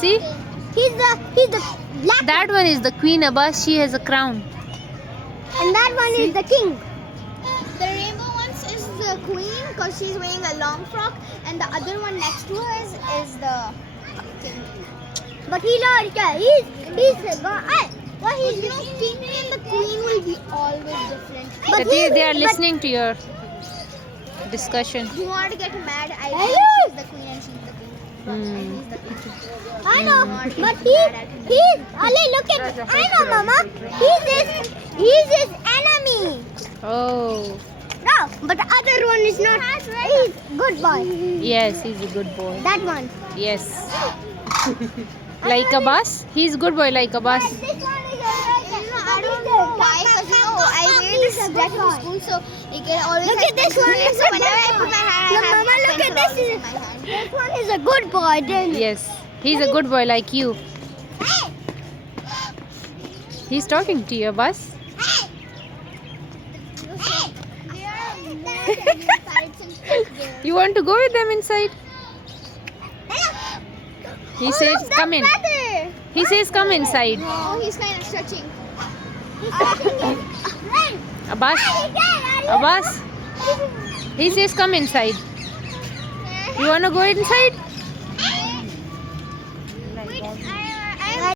See? He's the black. That one is the queen, Abbas. She has a crown. And that one See? is the king. The rainbow one is the queen because she's wearing a long frock, and the other one next to her is the king. But he's Well, he's king and the queen will be always different. But They are but- listening to your discussion. You want to get mad? I Hello? think she's the queen and she's the king. And he's the king. I know, but he's Ali, look at, I know, Mama. He's his enemy. Oh, No, but the other one is not. He's good boy. yes, he's a good boy. That one. Yes. Like Abbas? He's good boy like Abbas. This one is I don't know why, because I wear this jacket to school, so you can always Look at this one. So whenever I put my hand, Look, I have Mama, look at pencil this. always in my hand. This one is a good boy, then. Yes, he's a good boy like you. He's talking to you, Abbas. They are more inside some stuff there. You want to go with them inside? He says, come in. He says, come inside. Oh, he's kind of stretching. Abbas, Abbas. He says, come inside. You want to go inside?